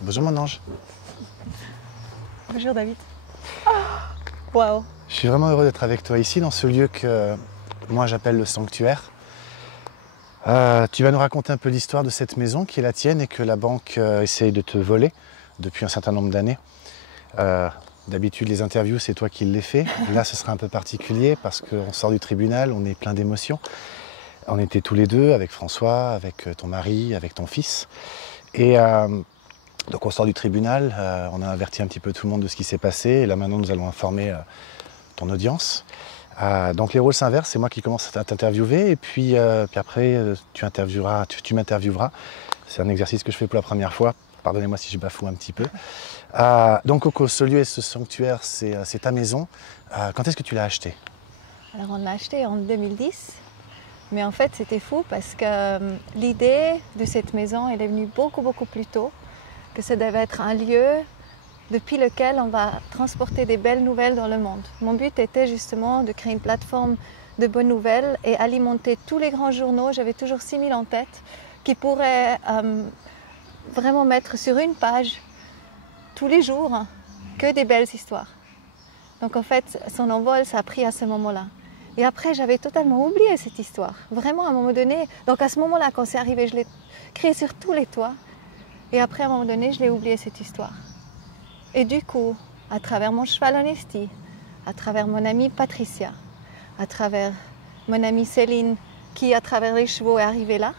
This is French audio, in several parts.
Bonjour mon ange. Bonjour David. Waouh. Je suis vraiment heureux d'être avec toi ici dans ce lieu que moi j'appelle le sanctuaire. Tu vas nous raconter un peu l'histoire de cette maison qui est la tienne et que la banque essaye de te voler depuis un certain nombre d'années. D'habitude les interviews c'est toi qui les fais. Là ce sera un peu particulier parce qu'on sort du tribunal, on est plein d'émotions. On était tous les deux avec François, avec ton mari, avec ton fils. Et donc on sort du tribunal, on a averti un petit peu tout le monde de ce qui s'est passé. Et là maintenant nous allons informer ton audience. Donc les rôles s'inversent, c'est moi qui commence à t'interviewer et puis après tu m'intervieweras. C'est un exercice que je fais pour la première fois. Pardonnez-moi si je bafoue un petit peu. Donc Coco, ce lieu et ce sanctuaire, c'est ta maison. Quand est-ce que tu l'as acheté? Alors on l'a acheté en 2010, mais en fait c'était fou parce que l'idée de cette maison elle est venue beaucoup plus tôt, que ça devait être un lieu depuis lequel on va transporter des belles nouvelles dans le monde. Mon but était justement de créer une plateforme de bonnes nouvelles et alimenter tous les grands journaux. J'avais toujours 6000 en tête qui pourraient vraiment mettre sur une page tous les jours que des belles histoires. Donc en fait, son envol, ça a pris à ce moment-là. Et après, j'avais totalement oublié cette histoire. Vraiment, à un moment donné, donc à ce moment-là, quand c'est arrivé, je l'ai créé sur tous les toits. Et après, à un moment donné, je l'ai oublié cette histoire. Et du coup, à travers mon cheval Honesty, à travers mon amie Patricia, à travers mon amie Céline, qui à travers les chevaux est arrivée là,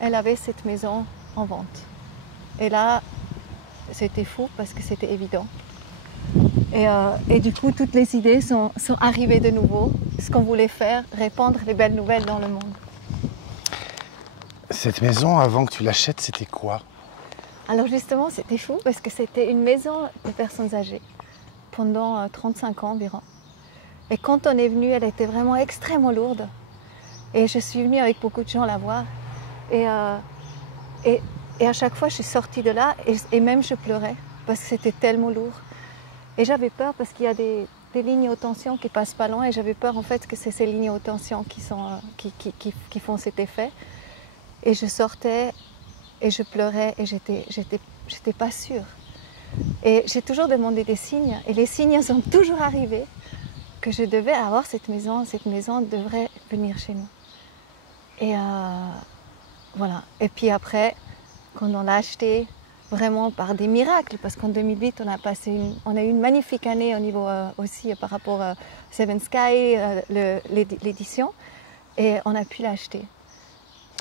elle avait cette maison en vente. Et là, c'était fou parce que c'était évident. Et du coup, toutes les idées sont arrivées de nouveau. Ce qu'on voulait faire, répandre les belles nouvelles dans le monde. Cette maison, avant que tu l'achètes, c'était quoi? Alors justement, c'était fou parce que c'était une maison de personnes âgées pendant 35 ans environ. Et quand on est venu, elle était vraiment extrêmement lourde. Et je suis venue avec beaucoup de gens la voir. Et à chaque fois, je suis sortie de là et même je pleurais parce que c'était tellement lourd. Et j'avais peur parce qu'il y a des lignes haute tension qui passent pas loin et j'avais peur en fait que c'est ces lignes haute tension qui font cet effet. Et je sortais et je pleurais et j'étais pas sûre. Et j'ai toujours demandé des signes et les signes sont toujours arrivés que je devais avoir cette maison devrait venir chez nous. Et voilà. Et puis après, quand on l'a acheté, vraiment par des miracles, parce qu'en 2008, on a eu une magnifique année au niveau aussi par rapport à Seven Sky, l'édition, et on a pu l'acheter.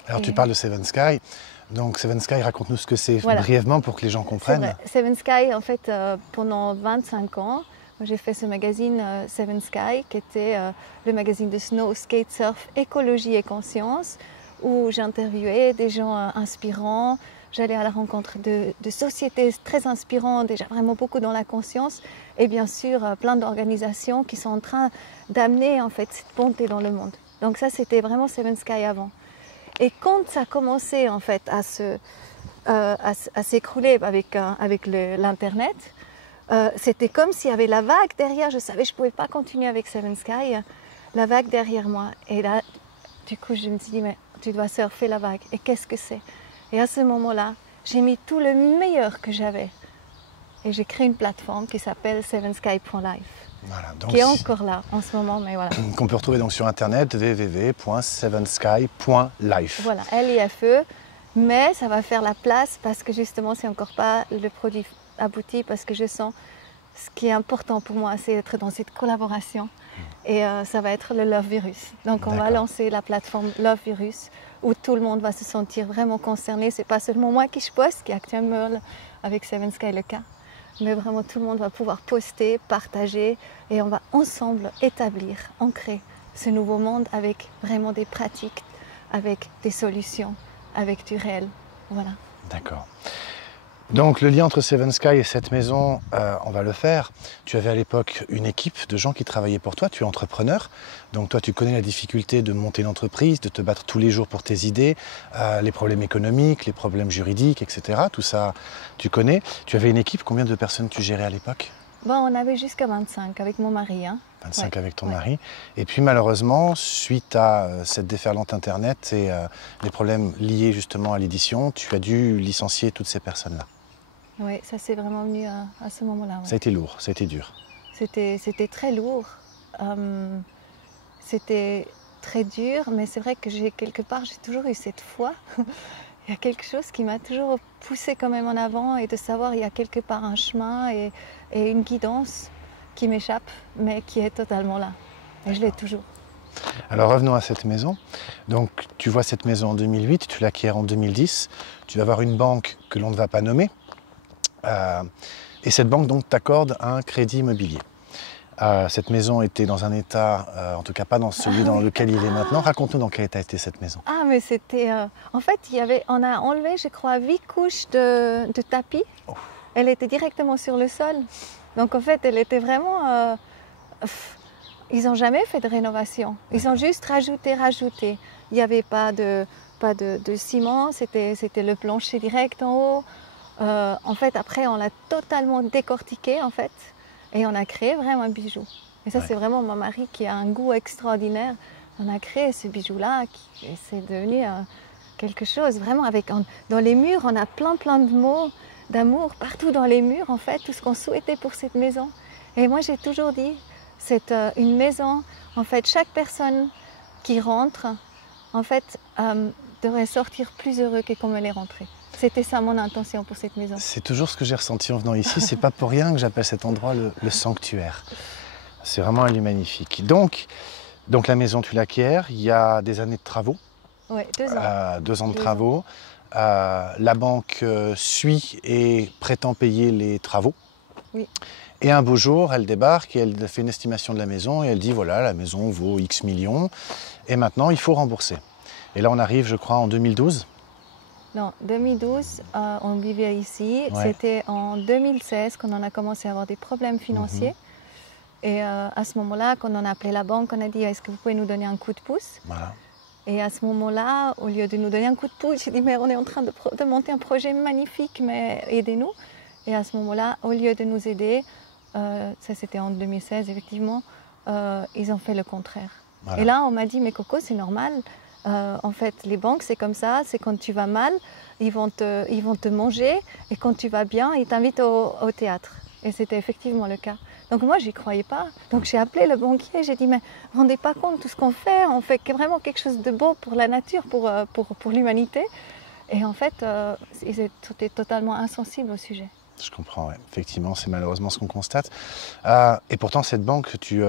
Alors tu parles de Seven Sky, donc Seven Sky, raconte-nous ce que c'est brièvement pour que les gens comprennent. Seven Sky, en fait, pendant 25 ans, j'ai fait ce magazine Seven Sky, qui était le magazine de snow, skate, surf, écologie et conscience, où j'interviewais des gens inspirants. J'allais à la rencontre de sociétés très inspirantes, déjà vraiment beaucoup dans la conscience, et bien sûr plein d'organisations qui sont en train d'amener en fait cette bonté dans le monde. Donc ça, c'était vraiment Seven Sky avant. Et quand ça a commencé en fait à s'écrouler avec l'internet, c'était comme s'il y avait la vague derrière. Je savais que je ne pouvais pas continuer avec Seven Sky, la vague derrière moi. Et là, du coup, je me suis dit, mais tu dois surfer la vague. Et qu'est-ce que c'est? Et à ce moment-là, j'ai mis tout le meilleur que j'avais. Et j'ai créé une plateforme qui s'appelle sevensky.life. Voilà, qui est encore là en ce moment, mais voilà. Qu'on peut retrouver donc sur internet, www.sevensky.life. Voilà, L-I-F-E, mais ça va faire la place parce que justement, c'est encore pas le produit abouti, parce que je sens ce qui est important pour moi, c'est d'être dans cette collaboration. Et ça va être le Love Virus. Donc on va lancer la plateforme Love Virus où tout le monde va se sentir vraiment concerné. C'est pas seulement moi qui poste, qui est actuellement avec Seven Sky le cas, mais vraiment tout le monde va pouvoir poster, partager et on va ensemble établir, ancrer ce nouveau monde avec vraiment des pratiques, avec des solutions, avec du réel. Voilà. D'accord. Donc le lien entre Seven Sky et cette maison, on va le faire. Tu avais à l'époque une équipe de gens qui travaillaient pour toi, tu es entrepreneur. Donc toi tu connais la difficulté de monter une entreprise, de te battre tous les jours pour tes idées, les problèmes économiques, les problèmes juridiques, etc. Tout ça tu connais. Tu avais une équipe, combien de personnes tu gérais à l'époque? Bon, on avait jusqu'à 25 avec mon mari. Hein. 25 Ouais, avec ton ouais. mari. Et puis malheureusement, suite à cette déferlante Internet et les problèmes liés justement à l'édition, tu as dû licencier toutes ces personnes-là. Oui, ça c'est vraiment venu à ce moment-là. Ça Ouais. a été lourd, ça a été dur. C'était très lourd. C'était très dur, mais c'est vrai que quelque part, j'ai toujours eu cette foi. Il y a quelque chose qui m'a toujours poussée quand même en avant et de savoir il y a quelque part un chemin et une guidance qui m'échappe, mais qui est totalement là. Et je l'ai toujours. Alors revenons à cette maison. Donc tu vois cette maison en 2008, tu l'acquiers en 2010. Tu vas avoir une banque que l'on ne va pas nommer. Et cette banque donc t'accorde un crédit immobilier. Cette maison était dans un état, en tout cas pas dans celui dans lequel il est maintenant. Raconte-nous dans quel état était cette maison. Ah, mais c'était... en fait, on a enlevé, je crois, 8 couches de tapis. Oh. Elle était directement sur le sol. Donc en fait, elle était vraiment... ils n'ont jamais fait de rénovation. Ils ont juste rajouté. Il n'y avait pas de ciment, c'était le plancher direct en haut. En fait, après, on l'a totalement décortiqué, en fait. Et on a créé vraiment un bijou. Et ça, c'est vraiment mon mari qui a un goût extraordinaire. On a créé ce bijou-là et c'est devenu quelque chose vraiment avec... Dans les murs, on a plein de mots d'amour partout dans les murs, en fait, tout ce qu'on souhaitait pour cette maison. Et moi, j'ai toujours dit, c'est une maison, en fait, chaque personne qui rentre, en fait, devrait sortir plus heureux que comme elle est rentrée. C'était ça mon intention pour cette maison. C'est toujours ce que j'ai ressenti en venant ici. C'est pas pour rien que j'appelle cet endroit le sanctuaire. C'est vraiment un lieu magnifique. Donc la maison, tu l'acquiers. Il y a des années de travaux. Oui, 2 ans. 2 ans de travaux. La banque suit et prétend payer les travaux. Oui. Et un beau jour, elle débarque et elle fait une estimation de la maison et elle dit voilà, la maison vaut X millions et maintenant il faut rembourser. Et là on arrive, je crois, en 2012. Non, 2012, on vivait ici. Ouais. C'était en 2016 qu'on en a commencé à avoir des problèmes financiers. Et à ce moment-là, quand on a appelé la banque, on a dit est-ce que vous pouvez nous donner un coup de pouce? Voilà. Et à ce moment-là, au lieu de nous donner un coup de pouce, j'ai dit mais on est en train de monter un projet magnifique, mais aidez-nous. Et à ce moment-là, au lieu de nous aider, ça c'était en 2016 effectivement, ils ont fait le contraire. Voilà. Et là, on m'a dit mais Coco, c'est normal. En fait, les banques, c'est comme ça, c'est quand tu vas mal, ils vont te manger, et quand tu vas bien, ils t'invitent au théâtre. Et c'était effectivement le cas. Donc moi, j'y croyais pas. Donc j'ai appelé le banquier, j'ai dit, mais vous ne rendez pas compte tout ce qu'on fait vraiment quelque chose de beau pour la nature, pour l'humanité. Et en fait, ils étaient totalement insensibles au sujet. Je comprends, ouais. Effectivement, c'est malheureusement ce qu'on constate. Et pourtant, cette banque, tu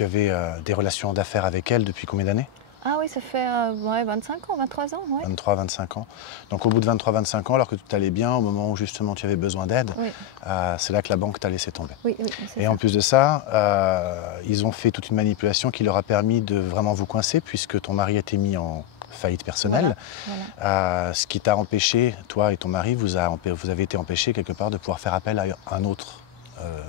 avais des relations d'affaires avec elle depuis combien d'années? Ah oui, ça fait 25 ans, 23 ans. Ouais. 23, 25 ans. Donc au bout de 23, 25 ans, alors que tout allait bien, au moment où justement tu avais besoin d'aide, Oui. c'est là que la banque t'a laissé tomber. Oui, Et en plus de ça, ils ont fait toute une manipulation qui leur a permis de vraiment vous coincer, puisque ton mari a été mis en faillite personnelle, Voilà. ce qui t'a empêché, toi et ton mari, vous avez été empêchés quelque part de pouvoir faire appel à un autre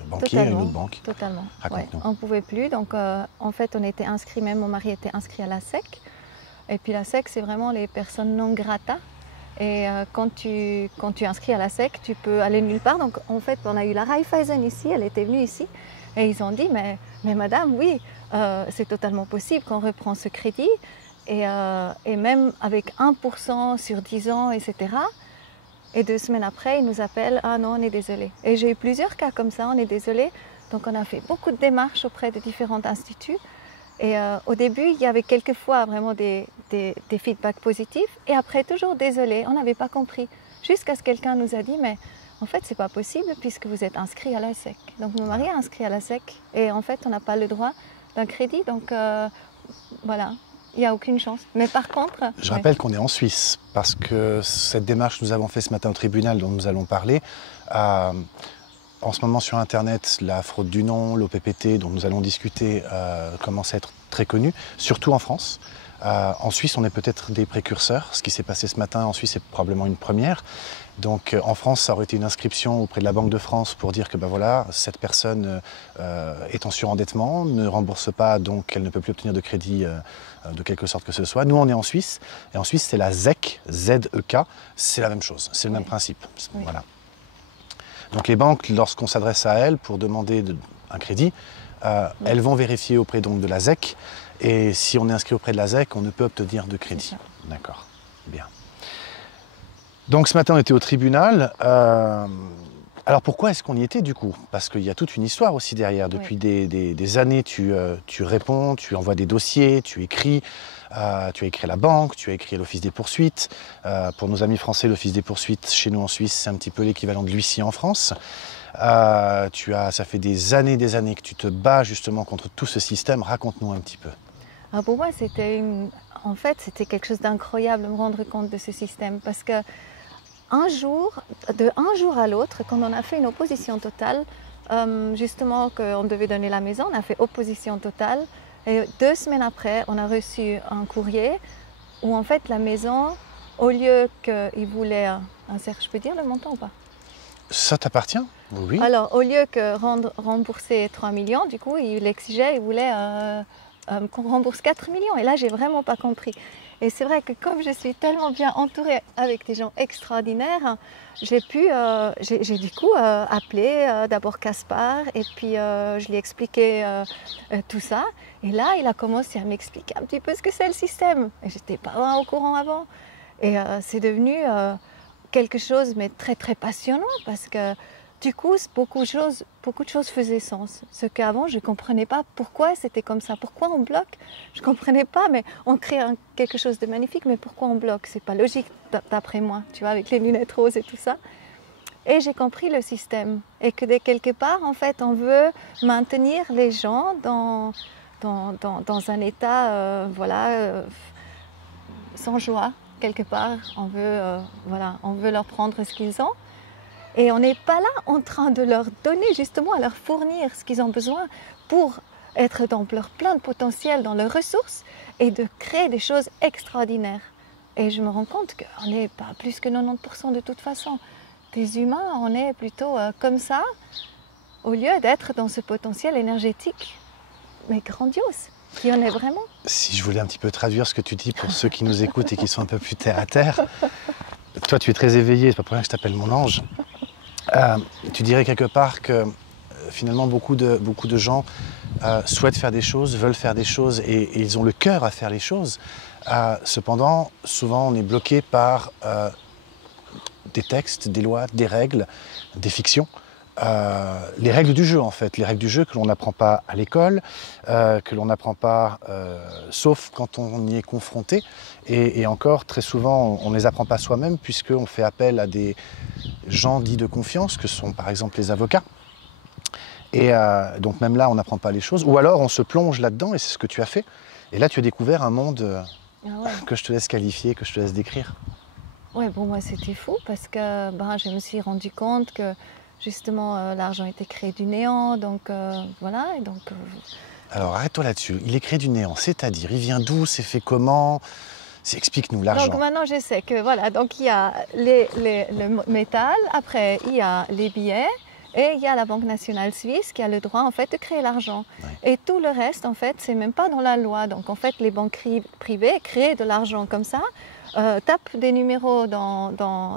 banquier, à une autre banque. Totalement. Raconte-nous. On ne pouvait plus, donc en fait on était inscrits, même mon mari était inscrit à la SEC. Et puis la SEC, c'est vraiment les personnes non grata. Et quand tu es inscrit à la SEC, tu peux aller nulle part. Donc en fait, on a eu la Raiffeisen ici, elle était venue ici. Et ils ont dit, mais madame, oui, c'est totalement possible qu'on reprend ce crédit. Et même avec 1% sur 10 ans, etc. Et 2 semaines après, ils nous appellent, ah non, on est désolé. Et j'ai eu plusieurs cas comme ça, on est désolé. Donc on a fait beaucoup de démarches auprès de différents instituts. Et au début, il y avait quelquefois vraiment des feedbacks positifs. Et après, toujours désolé, on n'avait pas compris. Jusqu'à ce que quelqu'un nous a dit, mais en fait, c'est pas possible puisque vous êtes inscrit à la SEC. Donc mon mari est inscrit à la SEC. Et en fait, on n'a pas le droit d'un crédit. Donc voilà. Il n'y a aucune chance. Mais par contre... Je rappelle qu'on est en Suisse, parce que cette démarche que nous avons faite ce matin au tribunal dont nous allons parler, en ce moment sur Internet, la fraude du nom, l'OPPT dont nous allons discuter commence à être très connue, surtout en France. En Suisse, on est peut-être des précurseurs. Ce qui s'est passé ce matin en Suisse est probablement une première. Donc en France, ça aurait été une inscription auprès de la Banque de France pour dire que ben voilà, cette personne est en surendettement, ne rembourse pas, donc elle ne peut plus obtenir de crédit de quelque sorte que ce soit. Nous, on est en Suisse, et en Suisse, c'est la ZEC, Z-E-K, c'est la même chose, c'est le même principe. Oui. Voilà. Donc les banques, lorsqu'on s'adresse à elles pour demander un crédit, elles vont vérifier auprès donc de la ZEC. Et si on est inscrit auprès de la ZEC, on ne peut obtenir de crédit. D'accord, bien. Donc ce matin, on était au tribunal. Alors pourquoi est-ce qu'on y était du coup? Parce qu'il y a toute une histoire aussi derrière. Depuis des années, tu réponds, tu envoies des dossiers, tu écris. Tu as écrit à la banque, tu as écrit à l'Office des poursuites. Pour nos amis français, l'Office des poursuites chez nous en Suisse, c'est un petit peu l'équivalent de l'huissier en France. Ça fait des années que tu te bats justement contre tout ce système. Raconte-nous un petit peu. Pour moi, en fait, c'était quelque chose d'incroyable de me rendre compte de ce système parce que de un jour à l'autre, quand on a fait une opposition totale, justement qu'on devait donner la maison, on a fait opposition totale. Et 2 semaines après, on a reçu un courrier où en fait la maison, au lieu qu'il voulait je peux dire le montant ou pas? Ça t'appartient? Oui. Alors, au lieu que rembourser 3 millions, du coup, il exigeait, il voulait qu'on rembourse 4 millions. Et là, j'ai vraiment pas compris. Et c'est vrai que comme je suis tellement bien entourée avec des gens extraordinaires, j'ai du coup appelé d'abord Caspar et puis je lui ai expliqué tout ça. Et là, il a commencé à m'expliquer un petit peu ce que c'est le système. Et je n'étais pas au courant avant. Et c'est devenu quelque chose, mais très très passionnant parce que du coup, beaucoup de choses faisaient sens. Ce qu'avant, je ne comprenais pas pourquoi c'était comme ça. Pourquoi on bloque? Je ne comprenais pas, mais on crée quelque chose de magnifique, mais pourquoi on bloque? Ce n'est pas logique d'après moi, tu vois, avec les lunettes roses et tout ça. Et j'ai compris le système. Et que de quelque part, en fait, on veut maintenir les gens dans un état, sans joie, quelque part. On veut leur prendre ce qu'ils ont. Et on n'est pas là en train de leur donner, justement, à leur fournir ce qu'ils ont besoin pour être dans leur plein de potentiel, dans leurs ressources et de créer des choses extraordinaires. Et je me rends compte qu'on n'est pas plus que 90% de toute façon. Des humains, on est plutôt comme ça, au lieu d'être dans ce potentiel énergétique, mais grandiose, qui en est vraiment. Si je voulais un petit peu traduire ce que tu dis pour ceux qui nous écoutent et qui sont un peu plus terre à terre, toi tu es très éveillé, c'est pas pour rien que je t'appelle mon ange. Tu dirais quelque part que finalement beaucoup de gens souhaitent faire des choses, veulent faire des choses et ils ont le cœur à faire les choses. Cependant, souvent on est bloqué par des textes, des lois, des règles, des fictions. Les règles du jeu en fait, les règles du jeu que l'on n'apprend pas à l'école, que l'on n'apprend pas sauf quand on y est confronté et encore très souvent on ne les apprend pas soi-même puisqu'on fait appel à des gens dits de confiance que sont par exemple les avocats et donc même là on n'apprend pas les choses ou alors on se plonge là-dedans et c'est ce que tu as fait et là tu as découvert un monde que je te laisse qualifier, que je te laisse décrire. Ouais, pour moi c'était fou parce que je me suis rendu compte que justement, l'argent était créé du néant, donc voilà. Et donc, Alors, arrête-toi là-dessus. Il est créé du néant, c'est-à-dire, il vient d'où, c'est fait comment? Explique-nous l'argent. Donc maintenant, je sais que voilà, donc il y a le métal, après il y a les billets, et il y a la Banque nationale suisse qui a le droit en fait de créer l'argent. Ouais. Et tout le reste, en fait, c'est même pas dans la loi. Donc en fait, les banques privées créent de l'argent comme ça, tapent des numéros dans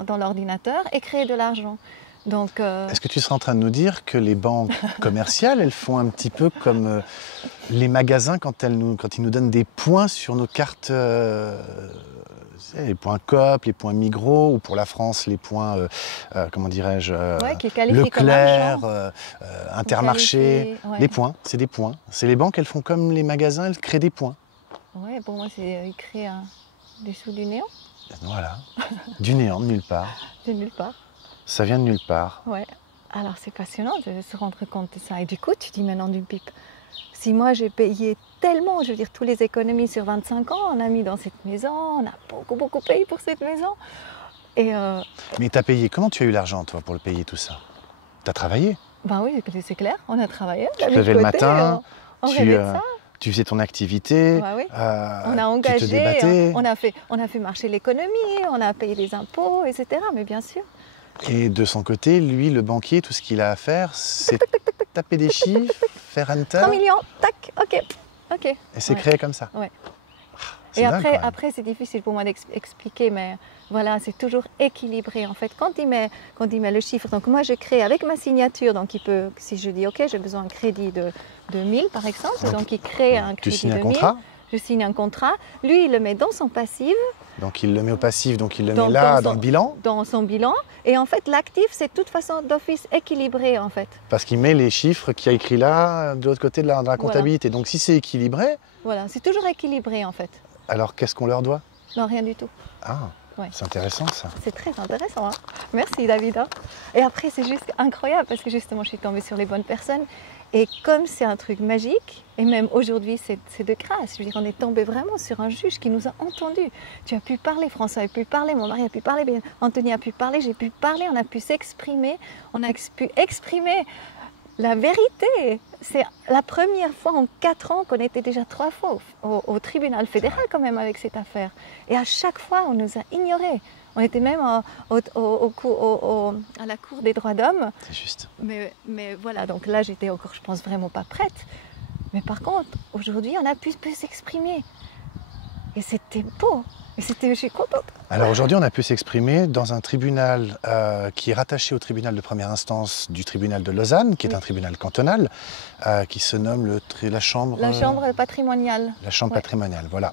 l'ordinateur et créent de l'argent. Donc, Est-ce que tu serais en train de nous dire que les banques commerciales, elles font un petit peu comme les magasins quand ils nous donnent des points sur nos cartes, les points Coop, les points Migros, ou pour la France, les points, comment dirais-je, Leclerc, Intermarché. Ouais. Les points, c'est des points. C'est les banques, elles font comme les magasins, elles créent des points. Oui, pour moi, ils créent des sous du néant. Voilà, du néant, de nulle part. De nulle part. Ça vient de nulle part. Ouais. Alors c'est passionnant de se rendre compte de ça. Et du coup, tu dis maintenant du pipe. Si moi j'ai payé tellement, je veux dire, tous les économies sur 25 ans, on a mis dans cette maison, on a beaucoup payé pour cette maison. Et Mais tu as payé, comment tu as eu l'argent toi pour le payer tout ça? Tu as travaillé? Ben oui, c'est clair, on a travaillé. Tu te levais le matin, tu faisais ton activité, oui. On a engagé, tu te débattais. On a fait marcher l'économie, on a payé les impôts, etc. Mais bien sûr. Et de son côté, lui, le banquier, tout ce qu'il a à faire, c'est taper des chiffres, faire enter. 3 millions, tac, ok. Et c'est créé comme ça. Ouais. C'est Et dingue, quand même. après c'est difficile pour moi d'expliquer, mais voilà, c'est toujours équilibré en fait. Quand il met le chiffre, donc moi je crée avec ma signature, donc il peut, si je dis ok, j'ai besoin d'un crédit de 1000 par exemple, donc il crée un Tu crédit signes de un 1000. contrat, Je signe un contrat, lui il le met dans son passif, donc il le met au passif, donc il le dans, met là, dans dans son- le bilan, dans son bilan, et en fait l'actif c'est de toute façon d'office équilibré en fait. parce qu'il met les chiffres qu'il y a écrit là, de l'autre côté de la comptabilité. Donc si c'est équilibré, Voilà, c'est toujours équilibré en fait. alors qu'est-ce qu'on leur doit? Non, rien du tout. Ah, Ouais. c'est intéressant ça. C'est très intéressant. Hein. Merci David. Hein. Et après, c'est juste incroyable parce que justement, je suis tombée sur les bonnes personnes. Et comme c'est un truc magique, et même aujourd'hui, c'est de grâce. Je veux dire, on est tombé vraiment sur un juge qui nous a entendus. Tu as pu parler, François a pu parler, mon mari a pu parler, Anthony a pu parler, j'ai pu parler, on a pu s'exprimer, on a pu exprimer la vérité. C'est la première fois en 4 ans qu'on était déjà 3 fois au tribunal fédéral quand même avec cette affaire. Et à chaque fois, on nous a ignorés. On était même à la Cour des droits d'hommes. C'est juste. Mais voilà, donc là, j'étais encore, je pense, vraiment pas prête. Mais par contre, aujourd'hui, on a pu s'exprimer. Et c'était beau. Et je suis contente. Alors aujourd'hui, on a pu s'exprimer dans un tribunal qui est rattaché au tribunal de première instance du tribunal de Lausanne, qui est un tribunal cantonal, qui se nomme la chambre... La chambre patrimoniale. La chambre patrimoniale, voilà.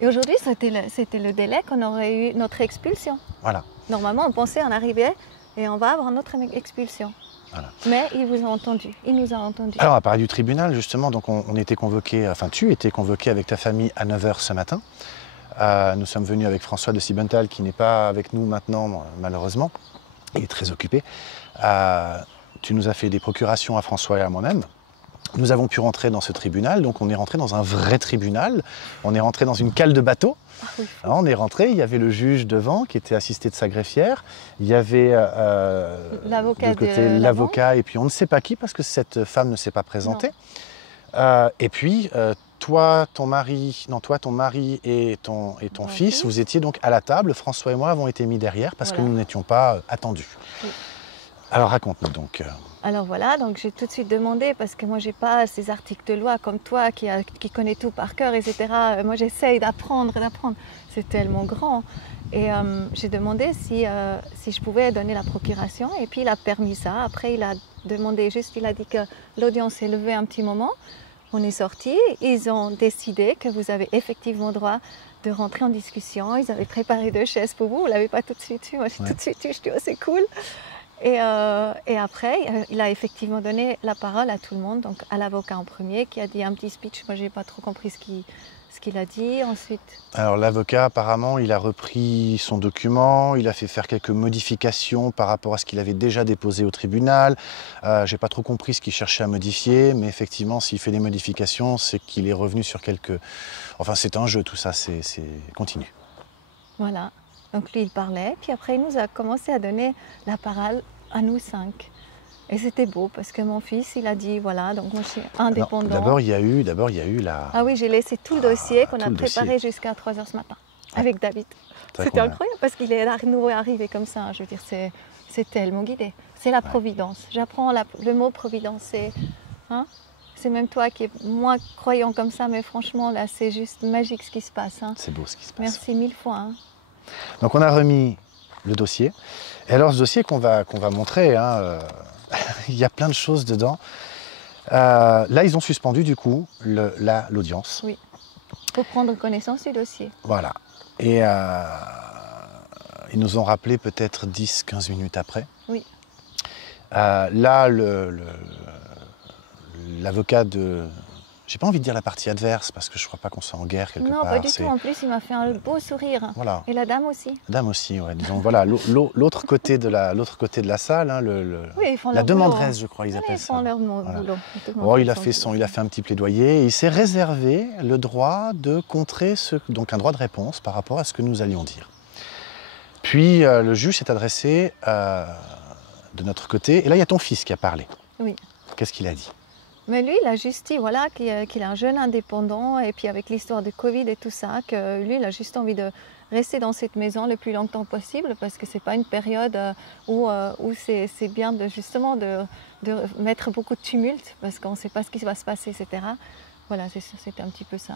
Et aujourd'hui, c'était le délai qu'on aurait eu notre expulsion. Voilà. Normalement, on pensait en arriver et on va avoir notre expulsion. Voilà. Mais il vous a entendu, il nous a entendus. Alors, à parler du tribunal, justement, donc on était convoqués, enfin tu étais convoqué avec ta famille à 9 h ce matin. Nous sommes venus avec François de Siebenthal, qui n'est pas avec nous maintenant, malheureusement. Il est très occupé. Tu nous as fait des procurations à François et à moi-même. Nous avons pu rentrer dans ce tribunal, donc on est rentré dans un vrai tribunal. On est rentré dans une cale de bateau. Ah oui. Alors, on est rentré, il y avait le juge devant qui était assisté de sa greffière. Il y avait l'avocat de côté l'avocat et puis on ne sait pas qui parce que cette femme ne s'est pas présentée. Et puis toi, ton mari et ton fils, vous étiez donc à la table. François et moi avons été mis derrière parce que nous n'étions pas attendus. Oui. Alors raconte-nous donc. Alors voilà, donc j'ai tout de suite demandé, parce que moi j'ai pas ces articles de loi comme toi qui connaît tout par cœur, etc. Moi j'essaye d'apprendre. C'est tellement grand. Et j'ai demandé si je pouvais donner la procuration, et puis il a permis ça. Après il a demandé, il a dit que l'audience s'est levée un petit moment. On est sortis, ils ont décidé que vous avez effectivement droit de rentrer en discussion. Ils avaient préparé 2 chaises pour vous, vous ne l'avez pas tout de suite eu. Moi j'ai tout de suite eu, je dis oh c'est cool. Et après, il a effectivement donné la parole à tout le monde, donc à l'avocat en premier, qui a dit un petit speech. Moi, je n'ai pas trop compris ce qu'il a dit. Ensuite... Alors l'avocat, apparemment, il a repris son document, il a fait faire quelques modifications par rapport à ce qu'il avait déjà déposé au tribunal. Je n'ai pas trop compris ce qu'il cherchait à modifier, mais effectivement, s'il fait des modifications, c'est qu'il est revenu sur quelques... Enfin, c'est un jeu, tout ça, c'est continu. Voilà. Donc lui, il parlait, puis après, il nous a commencé à donner la parole à nous 5. Et c'était beau, parce que mon fils, il a dit, voilà, donc moi, je suis indépendant. D'abord, il y a eu la... Ah oui, j'ai laissé tout le dossier qu'on a préparé jusqu'à 3 h ce matin, avec David. C'était incroyable, parce qu'il est nouveau arrivé comme ça. Je veux dire, c'est tellement guidé. C'est la providence. J'apprends le mot providence. C'est même toi qui es moins croyant comme ça, mais franchement, là, c'est juste magique ce qui se passe. Hein. C'est beau ce qui se passe. Merci 1000 fois. Hein. Donc on a remis le dossier. Et alors ce dossier qu'on va montrer, il y a plein de choses dedans. Là, ils ont suspendu du coup l'audience. Oui, pour prendre connaissance du dossier. Voilà. Et ils nous ont rappelé peut-être 10-15 minutes après. Oui. Là, l'avocat de... J'ai pas envie de dire la partie adverse, parce que je crois pas qu'on soit en guerre quelque part. Non, pas du tout. En plus, il m'a fait un beau sourire. Voilà. Et la dame aussi. La dame aussi, ouais. Disons, voilà, l'autre côté de la salle, hein, oui, ils font la leur demanderesse, je crois, ils appellent ça. Ils font leur boulot. Voilà. Il a fait un petit plaidoyer, et il s'est réservé le droit de contrer donc un droit de réponse par rapport à ce que nous allions dire. Puis le juge s'est adressé de notre côté, et là il y a ton fils qui a parlé. Oui. Qu'est-ce qu'il a dit ? Mais lui, il a juste dit voilà, qu'il est un jeune indépendant, et puis avec l'histoire de Covid et tout ça, que lui, il a juste envie de rester dans cette maison le plus longtemps possible, parce que ce n'est pas une période où c'est bien justement de mettre beaucoup de tumulte, parce qu'on ne sait pas ce qui va se passer, etc. Voilà, c'était un petit peu ça.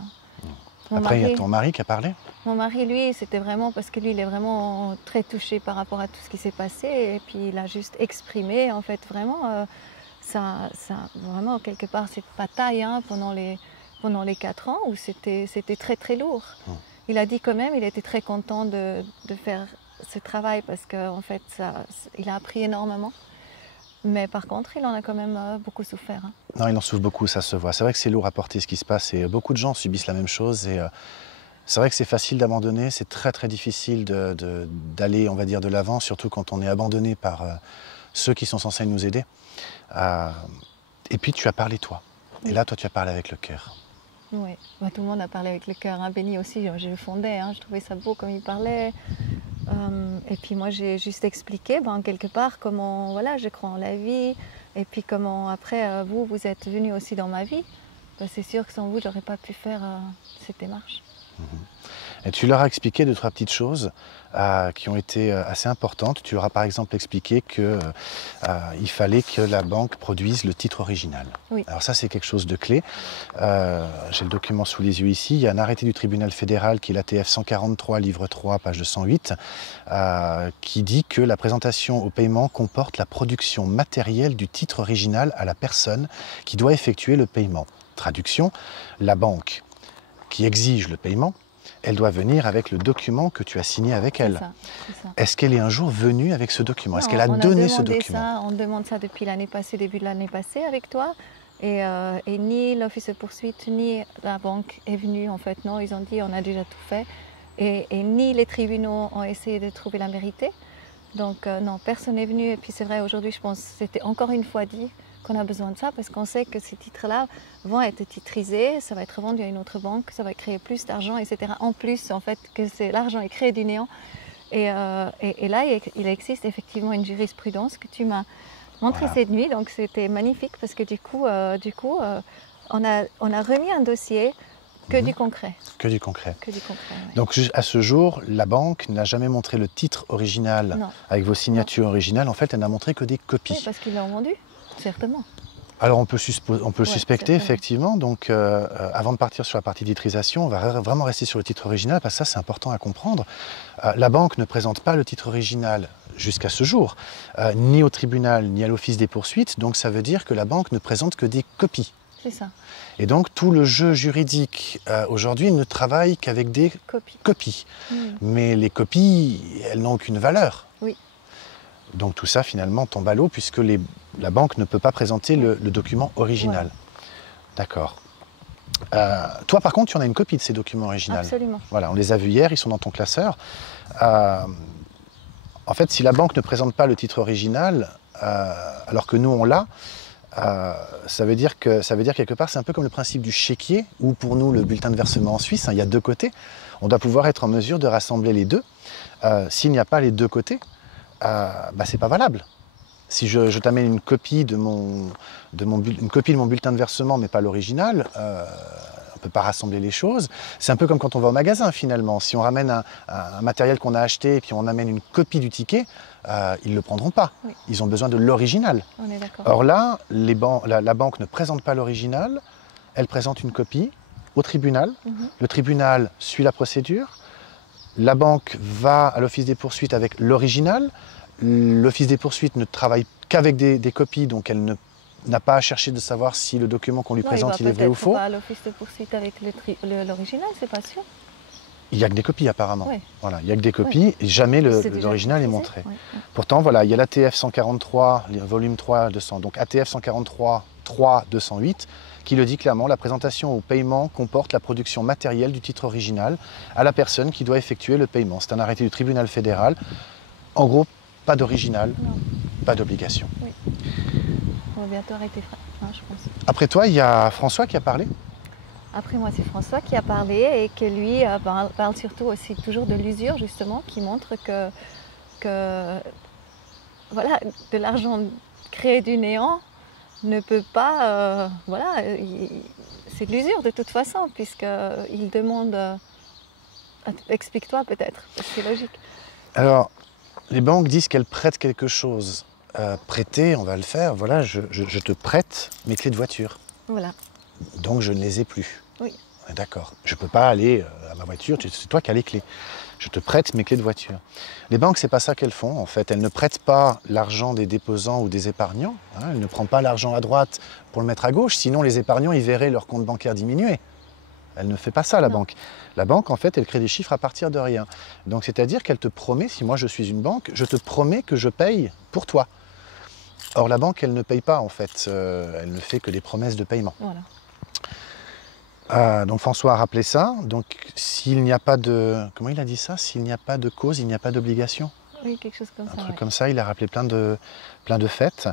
Après, il y a ton mari qui a parlé? Mon mari, lui, c'était vraiment parce que lui, il est vraiment très touché par rapport à tout ce qui s'est passé. Et puis, il a juste exprimé, en fait, vraiment, vraiment, quelque part, cette bataille hein, pendant les 4 ans où c'était très, très lourd. Il a dit quand même, il était très content de faire ce travail parce qu'en fait, il a appris énormément. Mais par contre, il en a quand même beaucoup souffert. Hein. Non, il en souffre beaucoup, ça se voit. C'est vrai que c'est lourd à porter ce qui se passe et beaucoup de gens subissent la même chose. Et c'est vrai que c'est facile d'abandonner, c'est très très difficile d'aller, on va dire, de l'avant, surtout quand on est abandonné par ceux qui sont censés nous aider. Et puis tu as parlé toi. Et là, toi, tu as parlé avec le cœur. Oui, bah, tout le monde a parlé avec le cœur. Hein. Béni aussi, je le fondais, hein. Je trouvais ça beau comme il parlait. Et puis moi, j'ai juste expliqué, quelque part, comment voilà, je crois en la vie. Et puis comment après, vous êtes venu aussi dans ma vie. Bah, c'est sûr que sans vous, je n'aurais pas pu faire cette démarche. Et tu leur as expliqué 2-3 petites choses qui ont été assez importantes. Tu leur as par exemple expliqué qu'il fallait que la banque produise le titre original. Oui. Alors ça, c'est quelque chose de clé. J'ai le document sous les yeux ici. Il y a un arrêté du tribunal fédéral qui est l'ATF 143, livre 3, page 208, qui dit que la présentation au paiement comporte la production matérielle du titre original à la personne qui doit effectuer le paiement. Traduction, la banque qui exige le paiement, elle doit venir avec le document que tu as signé avec elle. C'est ça. Est-ce qu'elle est un jour venue avec ce document? Est-ce qu'elle a donné ce document? On demande ça depuis l'année passée, début de l'année passée avec toi. Et ni l'office de poursuite, ni la banque est venue. En fait, non, ils ont dit on a déjà tout fait. Et ni les tribunaux ont essayé de trouver la vérité. Donc non, personne n'est venu. Et puis c'est vrai, aujourd'hui, je pense que c'était encore une fois dit qu'on a besoin de ça parce qu'on sait que ces titres-là vont être titrisés, ça va être vendu à une autre banque, ça va créer plus d'argent, etc. En plus, en fait, que l'argent est créé du néant. Et là, il existe effectivement une jurisprudence que tu m'as montrée cette nuit, donc c'était magnifique parce que du coup, on a remis un dossier que du concret. Que du concret. Que du concret, ouais. Donc à ce jour, la banque n'a jamais montré le titre original avec vos signatures originales. En fait, elle n'a montré que des copies. Oui, parce qu'ils l'ont vendu. Certainement. Alors on peut suspecter effectivement, donc avant de partir sur la partie titrisation, on va vraiment rester sur le titre original parce que ça c'est important à comprendre. La banque ne présente pas le titre original jusqu'à ce jour, ni au tribunal ni à l'office des poursuites, donc ça veut dire que la banque ne présente que des copies. C'est ça. Et donc tout le jeu juridique aujourd'hui ne travaille qu'avec des copies. Mais les copies, elles n'ont aucune valeur. Oui. Donc tout ça finalement tombe à l'eau puisque la banque ne peut pas présenter le document original. Ouais. D'accord. Toi par contre, tu en as une copie de ces documents originaux. Absolument. Voilà, on les a vus hier, ils sont dans ton classeur. En fait, si la banque ne présente pas le titre original, alors que nous on l'a, ça veut dire quelque part, c'est un peu comme le principe du chéquier, ou pour nous le bulletin de versement en Suisse, hein, il y a 2 côtés. On doit pouvoir être en mesure de rassembler les deux. S'il n'y a pas les 2 côtés, c'est pas valable. Si je t'amène une copie de mon bulletin de versement, mais pas l'original, on ne peut pas rassembler les choses. C'est un peu comme quand on va au magasin finalement. Si on ramène un matériel qu'on a acheté et puis on amène une copie du ticket, ils ne le prendront pas. Oui. Ils ont besoin de l'original. On est d'accord. Or là, la banque ne présente pas l'original, elle présente une copie au tribunal. Le tribunal suit la procédure. La banque va à l'office des poursuites avec l'original. L'office des poursuites ne travaille qu'avec des copies, donc elle n'a pas à chercher de savoir si le document qu'on lui présente il est vrai ou faux. Il va à l'office de poursuite avec l'original, c'est pas sûr. Il n'y a que des copies apparemment. Ouais. Voilà, il n'y a que des copies et jamais l'original est montré. Ouais. Pourtant, voilà, il y a l'ATF 143, volume 3, 200. Donc ATF 143, 3, 208, qui le dit clairement, la présentation au paiement comporte la production matérielle du titre original à la personne qui doit effectuer le paiement. C'est un arrêté du tribunal fédéral. En gros, pas d'original, pas d'obligation. Oui. On va bientôt arrêter, je pense. Après toi, il y a François qui a parlé. Après moi, c'est François qui a parlé et que lui parle surtout aussi toujours de l'usure, justement, qui montre que voilà, de l'argent créé du néant ne peut pas... c'est de l'usure de toute façon, puisqu'il demande... Explique-toi peut-être, c'est logique. Alors, les banques disent qu'elles prêtent quelque chose. Prêter, on va le faire. Voilà, je te prête mes clés de voiture. Voilà. Donc je ne les ai plus. Oui. On est d'accord. Je ne peux pas aller à ma voiture, c'est toi qui as les clés. Je te prête mes clés de voiture. Les banques, c'est pas ça qu'elles font, en fait. Elles ne prêtent pas l'argent des déposants ou des épargnants. Hein. Elles ne prennent pas l'argent à droite pour le mettre à gauche, sinon les épargnants, ils verraient leur compte bancaire diminuer. Elle ne fait pas ça, la banque. La banque, en fait, elle crée des chiffres à partir de rien. Donc, c'est-à-dire qu'elle te promet, si moi je suis une banque, je te promets que je paye pour toi. Or, la banque, elle ne paye pas, en fait. Elle ne fait que des promesses de paiement. Voilà. Donc François a rappelé ça. Donc s'il n'y a pas de... Comment il a dit ça? S'il n'y a pas de cause, il n'y a pas d'obligation. Oui, quelque chose comme ça. Un truc comme ça, il a rappelé plein de faits.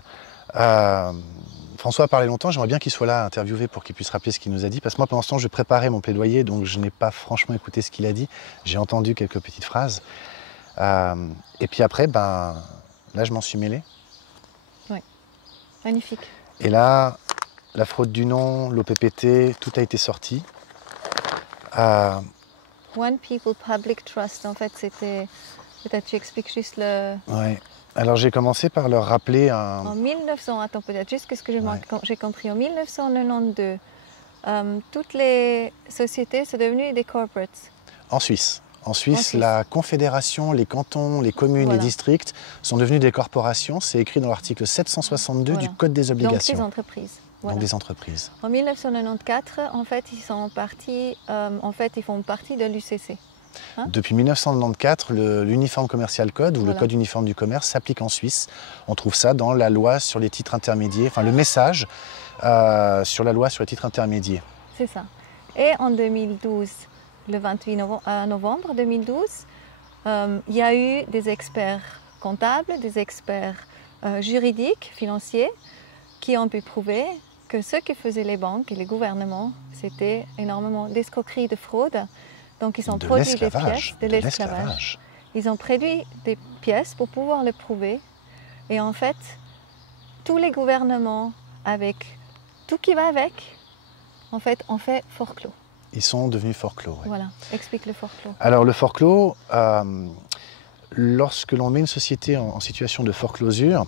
François a parlé longtemps, j'aimerais bien qu'il soit là interviewé pour qu'il puisse rappeler ce qu'il nous a dit. Parce que moi, pendant ce temps, je préparais mon plaidoyer, donc je n'ai pas franchement écouté ce qu'il a dit. J'ai entendu quelques petites phrases. Et puis après, là, je m'en suis mêlé. Oui, magnifique. Et là... La fraude du nom, l'OPPT, tout a été sorti. One People Public Trust, en fait, c'était... Peut-être tu expliques juste le... Oui. Alors j'ai commencé par leur rappeler un... En 1900, attends peut-être, juste ce que j'ai compris. En 1992, toutes les sociétés sont devenues des corporates. En Suisse. En Suisse, la confédération, les cantons, les communes, les districts sont devenus des corporations. C'est écrit dans l'article 762 du Code des obligations. Donc des entreprises. Donc des entreprises. En 1994, en fait, ils sont partis, ils font partie de l'UCC. Hein? Depuis 1994, l'uniforme commercial code ou le code uniforme du commerce s'applique en Suisse. On trouve ça dans la loi sur les titres intermédiaires, enfin le message sur la loi sur les titres intermédiaires. C'est ça. Et en 2012, le 28 novembre 2012, il y a eu des experts comptables, des experts juridiques, financiers, qui ont pu prouver que ce que faisaient les banques et les gouvernements, c'était énormément d'escroquerie, de fraude. Donc ils ont produit des pièces, de l'esclavage. Ils ont produit des pièces pour pouvoir le prouver. Et en fait, tous les gouvernements, avec tout qui va avec, en fait, ont fait forclos. Ils sont devenus forclos. Ouais. Voilà, explique le forclos. Alors le forclos, lorsque l'on met une société en situation de foreclosure,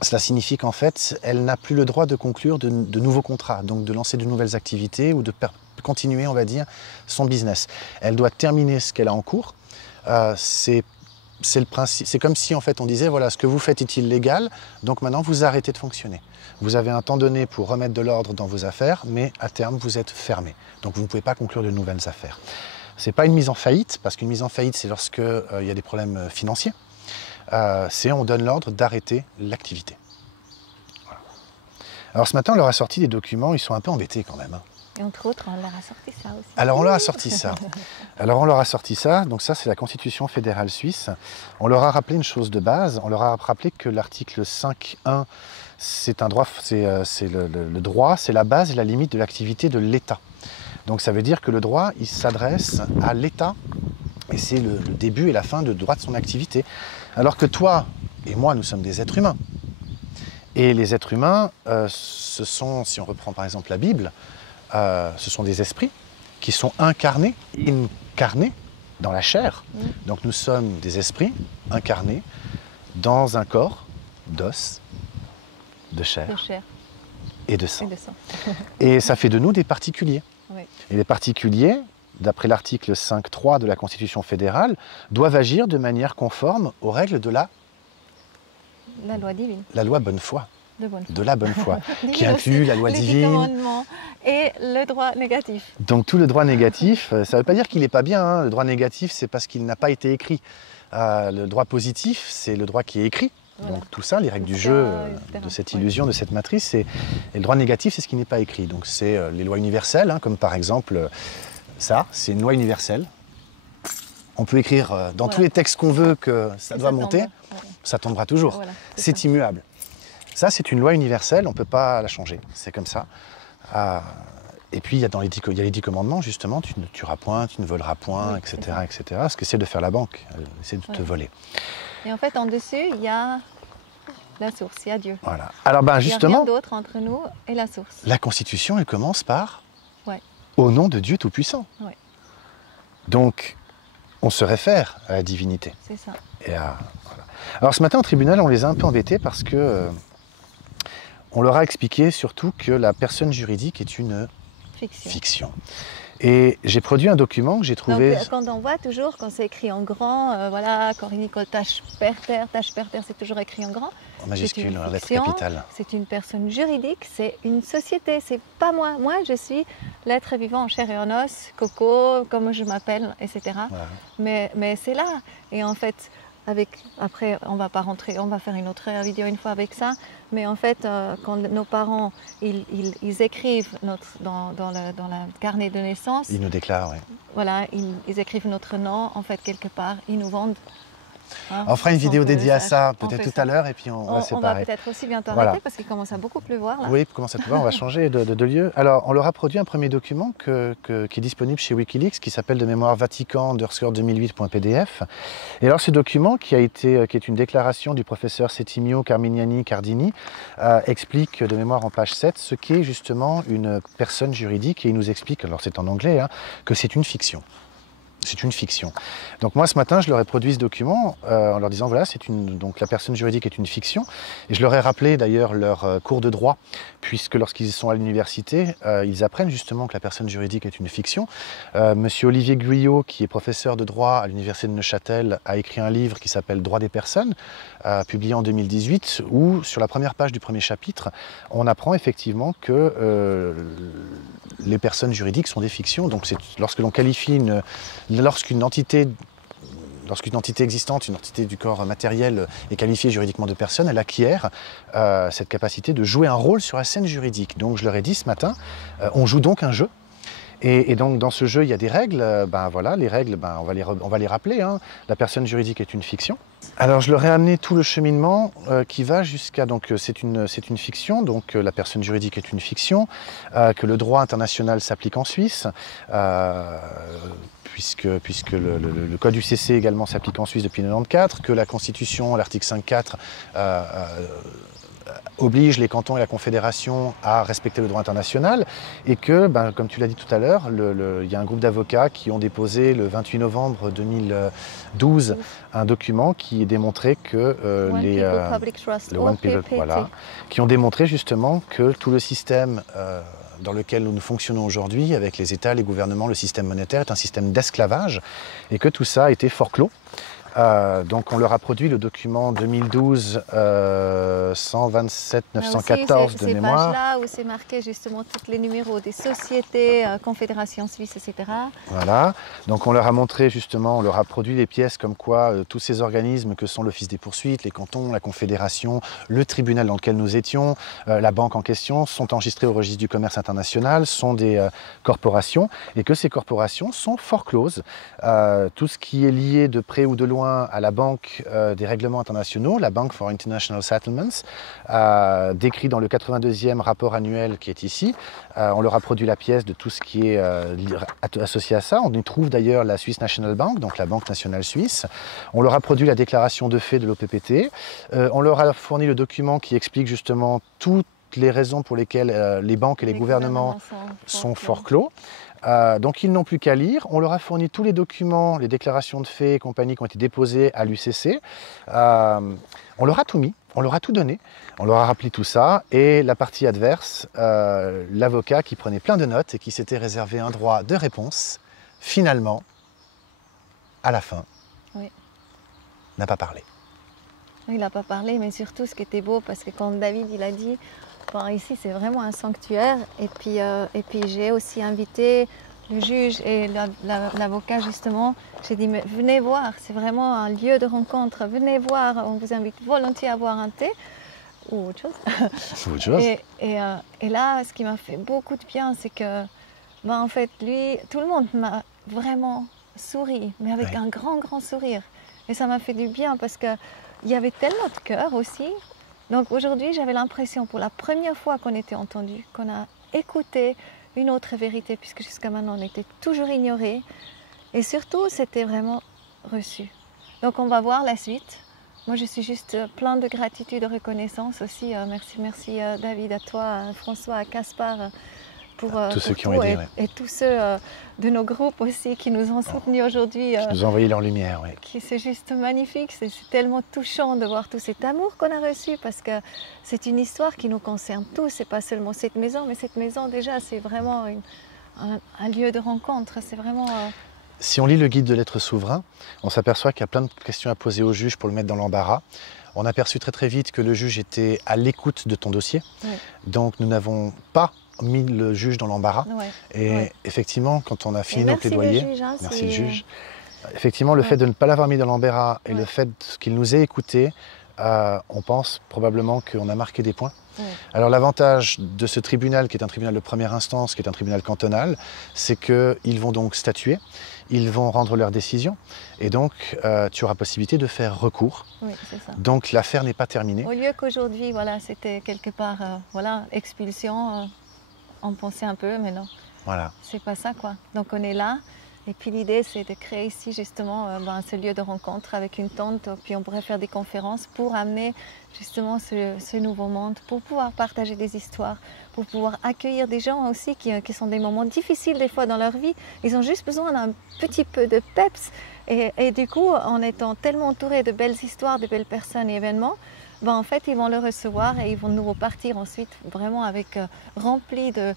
cela signifie qu'en fait, elle n'a plus le droit de conclure de nouveaux contrats, donc de lancer de nouvelles activités ou de continuer, on va dire, son business. Elle doit terminer ce qu'elle a en cours. C'est le principe. C'est comme si en fait on disait voilà, ce que vous faites est illégal, donc maintenant vous arrêtez de fonctionner. Vous avez un temps donné pour remettre de l'ordre dans vos affaires, mais à terme vous êtes fermé. Donc vous ne pouvez pas conclure de nouvelles affaires. C'est pas une mise en faillite, parce qu'une mise en faillite c'est lorsque il y a des problèmes financiers. C'est on donne l'ordre d'arrêter l'activité. Voilà. Alors ce matin on leur a sorti des documents, ils sont un peu embêtés quand même. Hein. Et entre autres, on leur a sorti ça aussi. Alors on leur a sorti ça. Donc ça c'est la Constitution fédérale suisse. On leur a rappelé une chose de base, on leur a rappelé que l'article 5.1, c'est un droit, c'est le droit, c'est la base et la limite de l'activité de l'État. Donc ça veut dire que le droit, il s'adresse à l'État et c'est le début et la fin de droit de son activité. Alors que toi et moi, nous sommes des êtres humains. Et les êtres humains, ce sont, si on reprend par exemple la Bible, ce sont des esprits qui sont incarnés dans la chair. Donc nous sommes des esprits incarnés dans un corps d'os, de chair et de sang. Et ça fait de nous des particuliers. Oui. Et les particuliers, d'après l'article 5.3 de la Constitution fédérale, doivent agir de manière conforme aux règles de la loi divine. La loi bonne foi. De la bonne foi, qui inclut la loi divine. Et le droit négatif. Donc tout le droit négatif, ça ne veut pas dire qu'il n'est pas bien. Hein. Le droit négatif, c'est parce qu'il n'a pas été écrit. Le droit positif, c'est le droit qui est écrit. Voilà. Donc tout ça, les règles du jeu, de cette illusion, de cette matrice, et le droit négatif, c'est ce qui n'est pas écrit. Donc c'est les lois universelles, hein, comme par exemple ça, c'est une loi universelle. On peut écrire dans tous les textes qu'on veut que ça doit monter, ça tombera toujours. Voilà, c'est immuable. Ça, c'est une loi universelle, on ne peut pas la changer, c'est comme ça. Et puis, il y a les 10 commandements, justement, tu ne tueras point, tu ne voleras point, etc., etc. Ce qu'essaie de faire la banque, elle essaie de te voler. Et en fait, en dessus, il y a la source, il y a Dieu. Voilà. Alors, justement, il n'y a rien d'autre entre nous et la source. La Constitution, elle commence par au nom de Dieu Tout-Puissant. Ouais. Donc, on se réfère à la divinité. C'est ça. Voilà. Alors, ce matin, au tribunal, on les a un peu embêtés parce que on leur a expliqué surtout que la personne juridique est une fiction. Et j'ai produit un document que j'ai trouvé... Donc, quand on voit toujours, quand c'est écrit en grand, voilà, Corinne Nicole Tascheperter, c'est toujours écrit en grand. En majuscule, C'est en une lettres fiction, capitales. c'est une personne juridique, c'est une société, c'est pas moi. Moi, je suis l'être vivant en chair et en os, Coco, comme je m'appelle, etc. Voilà. Mais c'est là. Et en fait, après, on va pas rentrer, on va faire une autre vidéo une fois avec ça. Mais en fait, quand nos parents, ils écrivent dans le carnet de naissance. Ils nous déclarent, oui. Voilà, ils écrivent notre nom, en fait, quelque part, ils nous vendent. Hein, on fera une vidéo dédiée à ça, peut-être tout à l'heure, et puis on va séparer. On va peut-être aussi bientôt arrêter parce qu'il commence à beaucoup pleuvoir là. Oui, il commence à pleuvoir, on va changer de lieu. Alors, on leur a produit un premier document qui est disponible chez Wikileaks, qui s'appelle de mémoire Vatican_2008.pdf. Et alors, ce document, qui est une déclaration du professeur Settimio Carminiani Cardini, explique de mémoire en page 7 ce qu'est justement une personne juridique, et il nous explique, alors c'est en anglais, hein, que c'est une fiction. C'est une fiction. Donc moi ce matin je leur ai produit ce document en leur disant voilà donc la personne juridique est une fiction et je leur ai rappelé d'ailleurs leur cours de droit puisque lorsqu'ils sont à l'université ils apprennent justement que la personne juridique est une fiction. Monsieur Olivier Guyot qui est professeur de droit à l'université de Neuchâtel a écrit un livre qui s'appelle Droit des personnes publié en 2018 où sur la première page du premier chapitre on apprend effectivement que les personnes juridiques sont des fictions. Donc lorsque l'on qualifie lorsqu'une entité existante, une entité du corps matériel est qualifiée juridiquement de personne, elle acquiert cette capacité de jouer un rôle sur la scène juridique. Donc je leur ai dit ce matin, on joue donc un jeu. Et donc dans ce jeu, il y a des règles. Voilà, les règles, on va les rappeler. Hein. La personne juridique est une fiction. Alors je leur ai amené tout le cheminement qui va jusqu'à... Donc c'est une fiction, donc la personne juridique est une fiction, que le droit international s'applique en Suisse, puisque le code UCC également s'applique en Suisse depuis 1994, que la Constitution, l'article 5.4, oblige les cantons et la Confédération à respecter le droit international et que, comme tu l'as dit tout à l'heure, il y a un groupe d'avocats qui ont déposé le 28 novembre 2012 un document qui démontrait que qui ont démontré justement que tout le système dans lequel nous fonctionnons aujourd'hui, avec les États, les gouvernements, le système monétaire, est un système d'esclavage et que tout ça a été forclos. Donc on leur a produit le document 2012 127 914 de mémoire. C'est là où c'est marqué justement tous les numéros des sociétés, Confédération Suisse, etc. Voilà, donc on leur a montré justement, on leur a produit les pièces comme quoi tous ces organismes que sont l'Office des poursuites, les cantons, la Confédération, le tribunal dans lequel nous étions, la banque en question, sont enregistrés au registre du commerce international, sont des corporations et que ces corporations sont forcloses. Tout ce qui est lié de près ou de loin à la Banque des règlements internationaux, la Bank for International Settlements, décrit dans le 82e rapport annuel qui est ici. On leur a produit la pièce de tout ce qui est associé à ça. On y trouve d'ailleurs la Swiss National Bank, donc la Banque nationale suisse. On leur a produit la déclaration de fait de l'OPPT. On leur a fourni le document qui explique justement toutes les raisons pour lesquelles les banques et les gouvernements sont forclos. Donc ils n'ont plus qu'à lire. On leur a fourni tous les documents, les déclarations de faits et compagnie qui ont été déposés à l'UCC. On leur a tout mis, on leur a tout donné, on leur a rappelé tout ça. Et la partie adverse, l'avocat qui prenait plein de notes et qui s'était réservé un droit de réponse, finalement, à la fin, n'a pas parlé. Il n'a pas parlé, mais surtout ce qui était beau, parce que quand David il a dit ici c'est vraiment un sanctuaire et puis j'ai aussi invité le juge et l'avocat justement. J'ai dit mais venez voir, c'est vraiment un lieu de rencontre, venez voir, on vous invite volontiers à boire un thé ou autre chose. Et là ce qui m'a fait beaucoup de bien c'est que en fait lui, tout le monde m'a vraiment souri, mais avec un grand sourire et ça m'a fait du bien parce que il y avait tellement de cœur aussi. Donc aujourd'hui, j'avais l'impression pour la première fois qu'on était entendu, qu'on a écouté une autre vérité, puisque jusqu'à maintenant, on était toujours ignorés. Et surtout, c'était vraiment reçu. Donc on va voir la suite. Moi, je suis juste plein de gratitude et de reconnaissance aussi. Merci David, à toi, à François, à Caspar, pour tous ceux qui ont aidé. Et tous ceux de nos groupes aussi qui nous ont soutenus aujourd'hui. Qui nous ont envoyé leur lumière, C'est juste magnifique, c'est tellement touchant de voir tout cet amour qu'on a reçu parce que c'est une histoire qui nous concerne tous, c'est pas seulement cette maison, mais cette maison déjà c'est vraiment un lieu de rencontre. C'est vraiment... Si on lit le guide de l'être souverain, on s'aperçoit qu'il y a plein de questions à poser au juge pour le mettre dans l'embarras. On a aperçu très vite que le juge était à l'écoute de ton dossier. Oui. Donc nous n'avons pas mis le juge dans l'embarras. Ouais. Et Ouais. effectivement, quand on a fini Et nos merci le plaidoyers, juge, hein, merci c'est- le juge, effectivement le Ouais. fait de ne pas l'avoir mis dans l'embarras et Ouais. le fait qu'il nous ait écoutés, on pense probablement qu'on a marqué des points. Ouais. Alors l'avantage de ce tribunal, qui est un tribunal de première instance, qui est un tribunal cantonal, c'est qu'ils vont donc statuer, ils vont rendre leur décision, et donc tu auras possibilité de faire recours. Oui, c'est ça. Donc l'affaire n'est pas terminée. Au lieu qu'aujourd'hui, voilà, c'était quelque part, voilà, expulsion, on pensait un peu, mais non, Voilà. c'est pas ça, quoi. Donc on est là, et puis l'idée, c'est de créer ici, justement, ce lieu de rencontre avec une tente, puis on pourrait faire des conférences pour amener, justement, ce nouveau monde, pour pouvoir partager des histoires, pour pouvoir accueillir des gens aussi qui sont des moments difficiles des fois dans leur vie. Ils ont juste besoin d'un petit peu de peps. Et du coup, en étant tellement entourés de belles histoires, de belles personnes et événements, en fait, ils vont le recevoir et ils vont nous repartir ensuite vraiment avec rempli de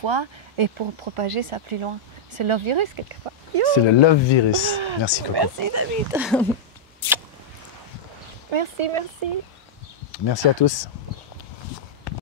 foi et pour propager ça plus loin. C'est Love Virus quelque part. C'est le Love Virus. Merci Coco. Merci David. Merci, merci. Merci à tous.